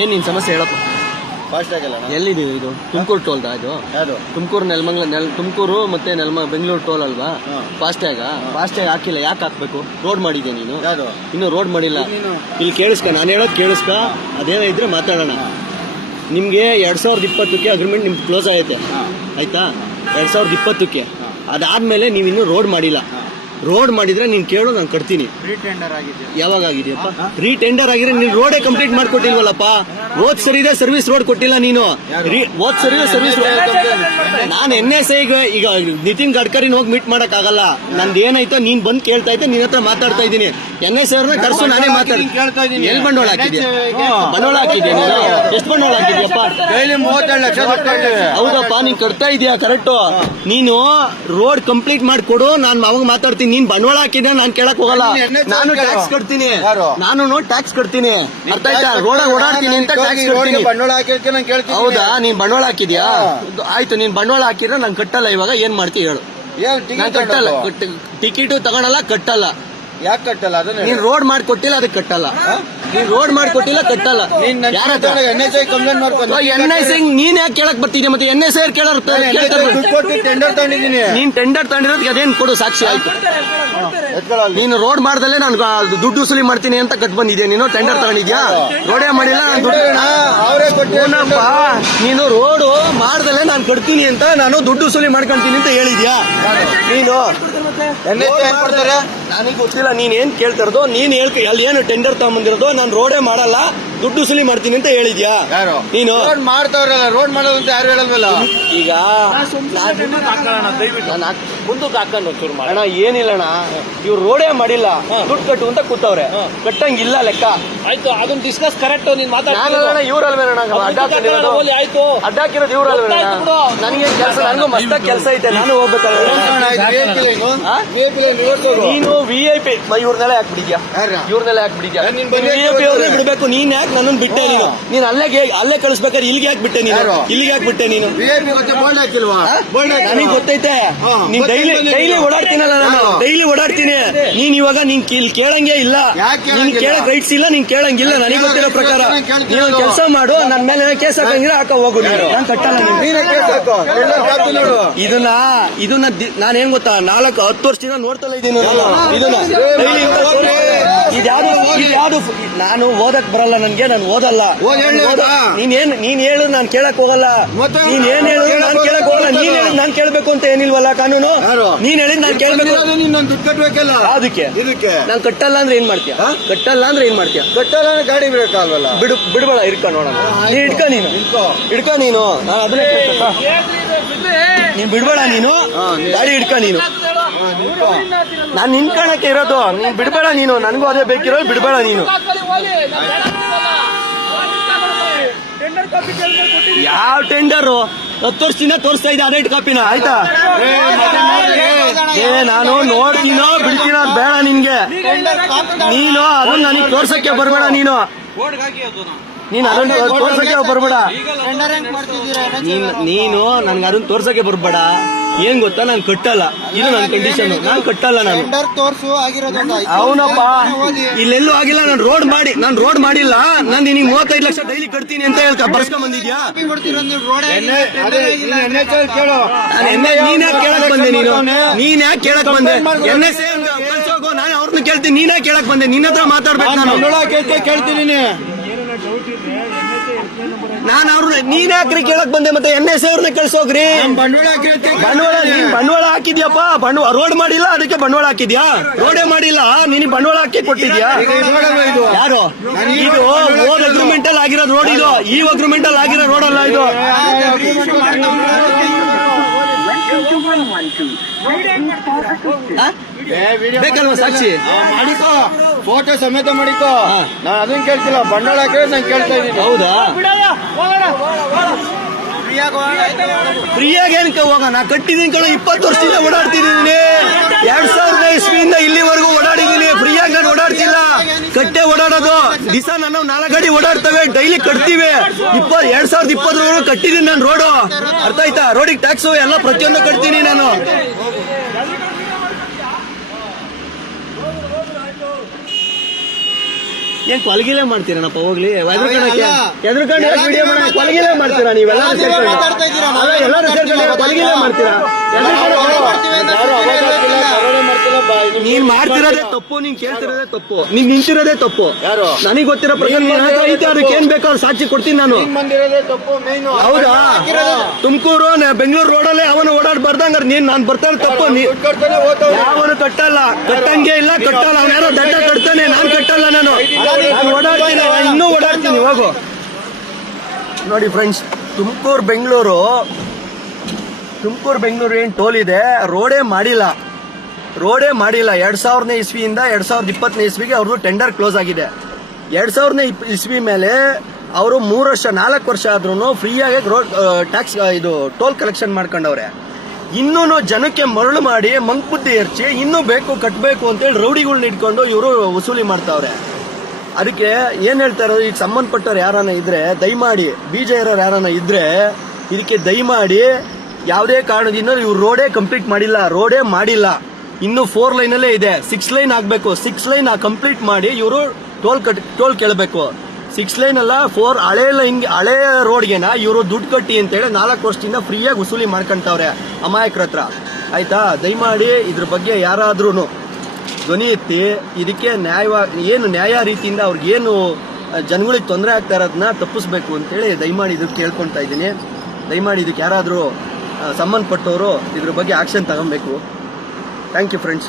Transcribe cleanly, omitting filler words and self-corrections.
ಏನ್ ನಿನ್ ಸಮಸ್ಯೆ ಹೇಳಪ್ಪ. ಫಾಸ್ಟ್ ಆಗಲ್ಲ ಎಲ್ಲಿದೆ ಇದು? ತುಮಕೂರು ಟೋಲ್ ಇದು? ಯಾವುದು? ತುಮಕೂರು ತುಮಕೂರು ಮತ್ತೆ ಬೆಂಗಳೂರು ಟೋಲ್ ಅಲ್ವಾ? ಫಾಸ್ಟ್ಯಾಗ್ ಹಾಕಿಲ್ಲ. ಯಾಕೆ ಹಾಕ್ಬೇಕು? ರೋಡ್ ಮಾಡಿದ್ಯಾ ನೀನು? ಇನ್ನು ರೋಡ್ ಮಾಡಿಲ್ಲ. ಇಲ್ಲಿ ಕೇಳಿಸ್ಕ, ನಾನು ಹೇಳೋದು ಕೇಳಿಸ್ಕ. ಅದೇನೋ ಇದ್ರೆ ಮಾತಾಡೋಣ. ನಿಮ್ಗೆ 2020ಕ್ಕೆ ಅಗ್ರಿಮೆಂಟ್ ನಿಮ್ಗೆ ಕ್ಲೋಸ್ ಆಗೈತೆ, ಆಯ್ತಾ? 2020ಕ್ಕೆ. ಅದಾದ್ಮೇಲೆ ನೀವಿನ್ನೂ ರೋಡ್ ಮಾಡಿಲ್ಲ. ರೋಡ್ ಮಾಡಿದ್ರೆ ನೀನ್ ಕೇಳು, ನಾನು ಕಟ್ತೀನಿ. ಯಾವಾಗ ಆಗಿದೆಯಪ್ಪ? ರೀಟೆಂಡರ್ ಆಗಿದ್ರೆ ನೀನ್ ರೋಡೇ ಕಂಪ್ಲೀಟ್ ಮಾಡ್ಕೊಟ್ಟಿಲ್ವಲ್ಲಪ್ಪ. ಹೋದ್ ಸರಿದೆ ಸರ್ವಿಸ್ ರೋಡ್ ಕೊಟ್ಟಿಲ್ಲ ನೀನು. ಹೋದ್ ಸರಿದೆ ಸರ್ವಿಸ್ ರೋಡ್. ನಾನು NSA ಈಗ ನಿತಿನ್ ಗಡ್ಕರಿನ ಹೋಗಿ ಮೀಟ್ ಮಾಡಕ್ ಆಗಲ್ಲ. ನಂದು ಏನಾಯ್ತೋ ನೀನ್ ಬಂದ್ ಕೇಳ್ತಾ ಇದ್ದೆ, ನಿನ್ ಹತ್ರ ಮಾತಾಡ್ತಾ ಇದ್ದೀನಿ. NSA ಅವ್ರನ್ನ ಕರ್ಸು, ನಾನೇ ಮಾತಾಡ್ತೀನಿ. ಎಲ್ಲಿ ಬಂಡವಾಳ ಹಾಕಿದ್ಯಾ? ಬಂಡವಾಳ ಹಾಕಿದ್ಯಾ ನೀನು? ಎಷ್ಟು ಬಂಡವಾಳ ಹಾಕಿದ್ಯಪ್ಪ? 37 ಲಕ್ಷ. ಹೌದಪ್ಪ, ನೀನ್ ಕಟ್ತಾ ಇದೀಯಾ ಕರೆಕ್ಟ್. ನೀನು ರೋಡ್ ಕಂಪ್ಲೀಟ್ ಮಾಡ್ಕೊಡು, ನಾನು ಅವಾಗ ಮಾತಾಡ್ತೀನಿ. ನೀನ್ ಬಂಡವಾಳ ಹಾಕಿದ್ರೆ ನಾನು ಕೇಳಕ್ ಹೋಗಲ್ಲ. ನಾನು ಟ್ಯಾಕ್ಸ್ ಕಟ್ತೀನಿ. ನಾನು ಟ್ಯಾಕ್ಸ್ ಕಟ್ತೀನಿ. ಅರ್ಥ ಆಯ್ತಾ? ರೋಡ್ ಓಡಾಡ್ತೀನಿ ಅಂತ ಟ್ಯಾಕ್ಸ್ ಕಟ್ತೀನಿ. ಬಂಡವಾಳ ಹಾಕಿದ್ರೆ ನಾನು ಕೇಳ್ತೀನಿ. ಹೌದಾ? ನೀನ್ ಬಂಡವಾಳ ಹಾಕಿದ್ಯಾ? ಆಯ್ತು, ನೀನ್ ಬಂಡವಾಳ ಹಾಕಿದ್ರೆ ನಾನು ಕಟ್ಟಲ್ಲ. ಇವಾಗ ಏನ್ ಮಾಡ್ತೀವಿ ಹೇಳು? ನಾನು ಕಟ್ಟಲ್ಲ. ಟಿಕೆಟ್ ತಗೊಳಲ್ಲ, ಕಟ್ಟಲ್ಲ. ಯಾಕೆ ಕಟ್ಟಲ್ಲ? ಅದನ್ನ ನೀನ್ ರೋಡ್ ಮಾಡ್ಕೊಟ್ಟಿಲ್ಲ, ಅದಕ್ಕೆ ಕಟ್ಟಲ್ಲ. ನೀನ್ ರೋಡ್ ಮಾಡ್ಕೊಟ್ಟಿಲ್ಲ, ಕಟ್ಟಲ್ಲ. ಯಾರ NSA ಕಂಪ್ಲೇಂಟ್ ಮಾಡ್ಕೊಂಡು NSA ನೀನ್ ಯಾಕೆ ಕೇಳಕ್ ಬರ್ತಿದ್ಯಾ? ಮತ್ತೆ NSA ಕೇಳೋರು ಟೆಂಡರ್ ತಗೊಂಡಿದ್ದೀನಿ. ನೀನ್ ಟೆಂಡರ್ ತಗೊಂಡಿರೋದಕ್ಕೆ ಅದೇನ್ ಕೊಡು ಸಾಕ್ಷಿ? ಆಯ್ತು, ನೀನು ರೋಡ್ ಮಾಡ್ದಲ್ಲೇ ನಾನು ದುಡ್ಡು ವಸೂಲಿ ಮಾಡ್ತೀನಿ ಅಂತ ಕಟ್ ಬಂದಿದ್ಯಾ? ನೀನು ಟೆಂಡರ್ ತಗೊಂಡಿದ್ಯಾ? ರೋಡೇ ಮಾಡಿಲ್ಲ, ಅವರೇ ಕೊಟ್ಟೇನಪ್ಪ. ನೀನು ರೋಡು ಮಾಡ್ದಲ್ಲೇ ನಾನು ಕಟ್ತೀನಿ ಅಂತ ನಾನು ದುಡ್ಡು ವಸೂಲಿ ಮಾಡ್ಕೊಂತೀನಿ ಅಂತ ಹೇಳಿದ್ಯಾ ನೀನು? ನನಗೆ ಗೊತ್ತಿಲ್ಲ ನೀನ್ ಏನ್ ಕೇಳ್ತಿರೋದು. ನೀನ್ ಅಲ್ಲಿ ಏನು ಟೆಂಡರ್ ತಗೊಂಬಂದಿರೋದು? ನಾನು ರೋಡೇ ಮಾಡಲ್ಲ, ದುಡ್ಡು ವಸೂಲಿ ಮಾಡ್ತೀನಿ ಅಂತ ಹೇಳಿದ್ಯಾ ನೀನು? ಮಾಡ್ತಾವ್ರಲ್ಲ, ರೋಡ್ ಮಾಡೋದಂತ ಯಾರು ಹೇಳಲ್ವಲ್ಲ. ಈಗ ಮುಂದಕ್ಕೆ ಹಾಕೊಂಡು ಚೂರು ಮಾಡೋಣ. ಏನಿಲ್ಲ ಅಣ್ಣ, ಇವ್ರು ರೋಡೇ ಮಾಡಿಲ್ಲ, ದುಡ್ಡು ಕಟ್ಟು ಅಂತ ಕೂತವ್ರೆ. ಕಟ್ಟಂಗಿಲ್ಲ ಲೆಕ್ಕ. ಆಯ್ತು, ಅದನ್ನ ಡಿಸ್ಕಸ್ ಕರೆಕ್ಟ್. ನೀನ್ ಮಾತಾಡೋಣ. ಇವ್ರಲ್ವೇನ ಅಡ್ಡಾಕಿರೋದು? ಇವ್ರಲ್ವೇ? ನನಗೆ ಕೆಲಸ, ನನಗೂ ಮಸ್ತ ಕೆಲಸ ಐತೆ, ನಾನು ಹೋಗ್ಬೇಕಲ್ಲ. ನೀನು VIP ಇವ್ರನ್ನೆಲ್ಲ ಯಾಕೆ ಬಿಡಿದ್ಯಾ? ಇವ್ರನ್ನೆಲ್ಲ ಯಾಕೆ ಬಿಡಿದ್ಯಾ? VIP ಅವ್ರನ್ನೇ ಬಿಡ್ಬೇಕು. ನೀನ್ ಯಾಕೆ ನನ್ನನ್ನು ಬಿಟ್ಟೆ? ನೀನು ಅಲ್ಲೇ ಕಳಿಸ್ಬೇಕಾದ್ರೆ ಇಲ್ಲಿಗೆ ಯಾಕೆ ಬಿಟ್ಟೆ? ನೀನು ಇಲ್ಲಿಗೆ ಯಾಕೆ ಬಿಟ್ಟೆ? ನೀನು ನನಗೆ ಗೊತ್ತೈತೆ. ನೀನ್ ಡೈಲಿ ಓಡಾಡ್ತೀನಲ್ಲ, ನಾನು ಡೈಲಿ ಓಡಾಡ್ತೀನಿ. ನೀನ್ ಇವಾಗ ನೀನ್ ಕೇಳಂಗೆ ಇಲ್ಲ, ನೀನ್ ಕೇಳಕ್ ರೈಟ್ಸ್ ಇಲ್ಲ, ನೀನ್ ಕೇಳಂಗಿಲ್ಲ. ನನಗೆ ಗೊತ್ತಿರೋ ಪ್ರಕಾರ ನೀನು ಕೆಲಸ ಮಾಡು. ನನ್ನ ಮೇಲೆ ಕೇಸ್ ಹಾಕಂಗಿದ್ರೆ ಹಾಕ ಹೋಗು. ನಾನು ಕಟ್ಟಲ್ಲ. ಇದನ್ನ ನಾನೇನ್ ಗೊತ್ತಾ, 4-10 ವರ್ಷದಿಂದ ನೋಡ್ತಲ್ಲ ಇದ್ದೀನಿ. ಇದ್ಯಾವುದು ನಾನು ಓದಕ್ ಬರಲ್ಲ, ನನ್ಗೆ. ನಾನು ಓದಲ್ಲ. ನೀನ್ ಹೇಳು, ನಾನು ಕೇಳಕ್ ಹೋಗಲ್ಲ. ನೀನ್ ಏನ್ ಹೇಳಿದ್ರು ನಾನು ಕೇಳಕ್ ಹೋಗಲ್ಲ. ನೀನ್ ಹೇಳಿದ್ ನಾನು ಕೇಳ್ಬೇಕು ಅಂತ ಏನಿಲ್ವಲ್ಲ ಕಾನೂನು. ನೀನ್ ಹೇಳಿದ್ ನಾನು ಕೇಳ್ಬೇಕು. ದುಡ್ಡು ಕಟ್ಬೇಕಲ್ಲ ಅದಕ್ಕೆ. ನಾನು ಕಟ್ಟಲ್ಲ ಅಂದ್ರೆ ಏನ್ ಮಾಡ್ತೀಯ? ಕಟ್ಟಲ್ಲ ಅಂದ್ರೆ ಏನ್ ಮಾಡ್ತೀಯ? ಕಟ್ಟಲ್ಲ ಅಂದ್ರೆ ಗಾಡಿ ಬಿಡಕ್ಕಲ್ವಲ್ಲ. ಬಿಡ್ಬೇಡ, ಇಡ್ಕ ನೋಡೋಣ. ಇಡ್ಕ ನೀನು. ನಾನು ಅದನ್ನೇ ನೀನ್ ಬಿಡ್ಬೇಡ. ನೀನು ಗಾಡಿ ಇಡ್ಕ. ನೀನು ನಾನ್ ನಿನ್ಕಣಕ್ಕೆ ಇರೋದು. ನೀನ್ ಬಿಡ್ಬೇಡ. ನೀನು ನನಗೂ ಅದೇ ಬೇಕಿರೋದು. ಬಿಡ್ಬೇಡ ನೀನು. ಯಾವ ಟೆಂಡರು? 10 ವರ್ಷದಿಂದ ತೋರಿಸ್ತಾ ಇದ್ದೆ ಅದೇ ಕಾಪಿನ. ಆಯ್ತಾ? ನಾನು ನೋಡ್ತೀನೋ ಬಿಡ್ತೀನೋ ಬೇಡ ನಿನ್ಗೆ. ನೀನು ಅದನ್ನ ನನಗೆ ತೋರ್ಸಕ್ಕೆ ಬರ್ಬೇಡ. ನೀನು ಅದನ್ನ ತೋರ್ಸಕ್ಕೆ ಬರ್ಬೇಡ. ನೀನು ನನ್ಗೆ ಅದನ್ನ ತೋರ್ಸಕ್ಕೆ ಬರ್ಬೇಡ. ಏನ್ ಗೊತ್ತಾ, ನಾನು ಕಟ್ಟಲ್ಲ. ಇದು ನನ್ನ ಕಂಡೀಷನ್. ನಾನು ಕಟ್ಟಲ್ಲ. ನಾನು ಅವನಪ್ಪ ಇಲ್ಲೆಲ್ಲೂ ಆಗಿಲ್ಲ. ನಾನು ರೋಡ್ ಮಾಡಿಲ್ಲ. ನಾನು ನಿನಗೆ 35 ಲಕ್ಷ ಡೈಲಿ ಕಟ್ತೀನಿ ಅಂತ ಹೇಳ್ತಾ ಬರ್ಸ್ಕೊಂಡ್ ಬಂದಿದ್ಯಾ? ನೀನ್ ಯಾಕೆ ಕೇಳಕ್ ಬಂದೆ? ನೀನ್ ಯಾಕೆ ಕೇಳಕ್ ಬಂದೆ? NSA ಕಳ್ಸೋಗು. ನಾನು ಅವ್ರನ್ನ ಕೇಳ್ತೀನಿ. ನೀನ್ ಯಾಕೆ ಕೇಳಕ್ ಬಂದೆ? ನಿನ್ನ ಹತ್ರ ಮಾತಾಡ್ಬೇಕು. ನಾನು ಕೇಳ್ತೀನಿ. ನಾನು ನೀನ್ ಯಾಕ್ರಿ ಕೇಳಕ್ ಬಂದೆ? ಮತ್ತೆ NSA ಅವ್ರನ್ನ ಕಳ್ಸೋಗ್ರಿ. ಬಂಡವಾಳ ಹಾಕಿದ್ಯಪ್ಪ. ರೋಡ್ ಮಾಡಿಲ್ಲ, ಅದಕ್ಕೆ ಬಂಡವಾಳ ಹಾಕಿದ್ಯಾ? ರೋಡೇ ಮಾಡಿಲ್ಲ, ನೀನ್ ಬಂಡವಾಳ ಹಾಕಿ ಕೊಟ್ಟಿದ್ಯಾ? ಯಾರು? ಇದು ಓದ್ ಅಗ್ರಿಮೆಂಟ್ ಅಲ್ಲಿ ಆಗಿರೋ ರೋಡ್. ಇದು ಈ ಅಗ್ರಿಮೆಂಟ್ ಅಲ್ಲಿ ಆಗಿರೋ ರೋಡ್ ಅಲ್ಲ ಇದು. ಬೇಕಲ್ವಾ ಸಾಕ್ಷಿ? ಮಾಡಿಕೋ, ಫೋಟೋ ಸಮೇತ ಮಾಡಿಕೋ. ನಾನು ಅದನ್ನ ಕೇಳ್ತಿಲ್ಲ, ಬಂಡವಾಳ ಹಾಕಿದ್ರೆ ನಾನು ಕೇಳ್ತಾ ಇದ್ದೀನಿ. ಹೌದಾ? ಫ್ರೀಯಾಗಿ ಏನಕ್ಕೆ ಹೋಗೋಣ? ನಾ ಕಟ್ಟಿದ್ದೀನಿ ಕಣ. 20 ವರ್ಷದಿಂದ ಓಡಾಡ್ತಿದ್ದೀನಿ. 2000 ಇಸ್ವಿಯಿಂದ ಇಲ್ಲಿವರೆಗೂ ಓಡಾಡಿದ್ದೀನಿ. ಫ್ರೀಯಾಗಿ ನಾನು ಓಡಾಡ್ತಿಲ್ಲ, ಕಟ್ಟೆ ಓಡಾಡೋದು. ದಿವಸ ನಾನು 4 ಗಾಡಿ ಓಡಾಡ್ತವೆ, ಡೈಲಿ ಕಟ್ತೀವಿ. 2020 ಕಟ್ಟಿದ್ದೀನಿ ನಾನು ರೋಡು. ಅರ್ಥ ಆಯ್ತಾ? ರೋಡಿಗೆ ಟ್ಯಾಕ್ಸು ಎಲ್ಲ ಪ್ರತಿಯೊಂದು ಕಟ್ತೀನಿ ನಾನು. ಏನ್ ಕೊಲ್ಗಿಲೇ ಮಾಡ್ತೀರನಪ್ಪ? ಹೋಗ್ಲಿ ಎದ್ರುಕೊಂಡು ವಿಡಿಯೋ ಮಾಡಿ ಕೊಲಗಿಲೇ ಮಾಡ್ತೀರಾ ನೀವೆಲ್ಲ ಮಾತಾಡ್ತಾ ಇದ್ದೀರಾ? ಎಲ್ಲರೂ ಸೇರ್ಕೊಂಡು ಕೊಲಗಿಲೇ ಮಾಡ್ತೀರಾ? ನೀನ್ ಮಾಡ್ತಿರೋದೇ ತಪ್ಪು, ನೀನ್ ಕೇಳ್ತಿರೋದೇ ತಪ್ಪು, ನೀನ್ ನಿಂತಿರೋದೇ ತಪ್ಪು. ಯಾರು? ನನಗೆ ಗೊತ್ತಿರೋ ಪ್ರಕಾರ ನೀನ್ ಹತ್ರ ಐತೆ, ಅದಕ್ಕೆ ಏನ್ ಬೇಕಾದ್ರೂ ಸಾಕ್ಷಿ ಕೊಡ್ತೀನಿ ನಾನು. ಬಂದಿರೋದೇ ತಪ್ಪು ಮೇನು. ಹೌದಾ? ತುಮಕೂರು ಬೆಂಗಳೂರು ರೋಡಲ್ಲಿ ಅವನು ಓಡಾಡ್ಬಾರ್ದಂಗ ನಾನ್ ಬರ್ತಾನೆ ತಪ್ಪು. ಯಾವನು ಕಟ್ಟಲ್ಲ, ಕಟ್ಟಂಗೆ ಇಲ್ಲ, ಕಟ್ಟಲ್ಲ. ಅವನ್ಯಾರೋ ದಂಡ ಕಟ್ತಾನೆ, ನಾನ್ ಕಟ್ಟಲ್ಲ. ನಾನು ಓಡಾಡ್ತೀನಿ, ಇನ್ನೂ ಓಡಾಡ್ತೀನಿ. ಹೋಗು. ನೋಡಿ ಫ್ರೆಂಡ್ಸ್, ತುಮಕೂರು ಬೆಂಗಳೂರು ಏನ್ ಟೋಲ್ ಇದೆ, ರೋಡೇ ಮಾಡಿಲ್ಲ. 2000ನೇ ಇಸ್ವಿಯಿಂದ 2020ನೇ ಇಸ್ವಿಗೆ ಅವ್ರದ್ದು ಟೆಂಡರ್ ಕ್ಲೋಸ್ ಆಗಿದೆ. 2000ನೇ ಇಸ್ವಿ ಮೇಲೆ ಅವರು 4 ವರ್ಷ ಆದ್ರೂ ಫ್ರೀಯಾಗಿ ರೋಡ್ ಟ್ಯಾಕ್ಸ್ ಇದು ಟೋಲ್ ಕಲೆಕ್ಷನ್ ಮಾಡ್ಕೊಂಡವ್ರೆ. ಇನ್ನೂ ಜನಕ್ಕೆ ಮರಳು ಮಾಡಿ ಮಂಕ್ಬುದ್ಧಿ ಎರಚಿ ಇನ್ನೂ ಬೇಕು ಕಟ್ಟಬೇಕು ಅಂತೇಳಿ ರೌಡಿಗಳನ್ನ ಇಟ್ಕೊಂಡು ಇವರು ವಸೂಲಿ ಮಾಡ್ತಾವ್ರೆ. ಅದಕ್ಕೆ ಏನ್ ಹೇಳ್ತಾರೋ, ಈಗ ಸಂಬಂಧಪಟ್ಟವ್ರು ಯಾರನ್ನ ಇದ್ರೆ ದಯಮಾಡಿ, ಬೀಜ ಇರೋರು ಯಾರನ್ನ ಇದ್ರೆ ಇದಕ್ಕೆ ದಯಮಾಡಿ ಯಾವುದೇ ಕಾರಣದಿಂದ ಇವ್ರು ರೋಡೇ ಕಂಪ್ಲೀಟ್ ಮಾಡಿಲ್ಲ. ಇನ್ನು 4 ಲೈನಲ್ಲೇ ಇದೆ. 6 ಲೈನ್ ಆಗ್ಬೇಕು. 6 ಲೈನ್ ಕಂಪ್ಲೀಟ್ ಮಾಡಿ ಇವರು ಟೋಲ್ ಕೇಳಬೇಕು. 6 ಲೈನ್ ಅಲ್ಲ, 4 ಹಳೆ ರೋಡ್ಗೆನ ಇವರು ದುಡ್ಡು ಕಟ್ಟಿ ಅಂತೇಳಿ 4 ವರ್ಷದಿಂದ ಫ್ರೀಯಾಗಿ ವಸೂಲಿ ಮಾಡ್ಕೊಂತವ್ರೆ ಅಮಾಯಕರ ಹತ್ರ. ಆಯ್ತಾ? ದಯಮಾಡಿ ಇದ್ರ ಬಗ್ಗೆ ಯಾರಾದ್ರೂ ಧ್ವನಿ ಎತ್ತಿ ಇದಕ್ಕೆ ನ್ಯಾಯ ರೀತಿಯಿಂದ ಅವ್ರಿಗೇನು ಜನಗಳಿಗೆ ತೊಂದರೆ ಆಗ್ತಾ ಇರೋದನ್ನ ತಪ್ಪಿಸ್ಬೇಕು ಅಂತೇಳಿ ದಯಮಾಡಿ ಇದಕ್ಕೆ ಕೇಳ್ಕೊಳ್ತಾ ಇದ್ದೀನಿ. ದಯಮಾಡಿ ಇದಕ್ಕೆ ಯಾರಾದರೂ ಸಂಬಂಧಪಟ್ಟವರು ಇದ್ರ ಬಗ್ಗೆ ಆಕ್ಷನ್ ತಗೊಬೇಕು. Thank you friends.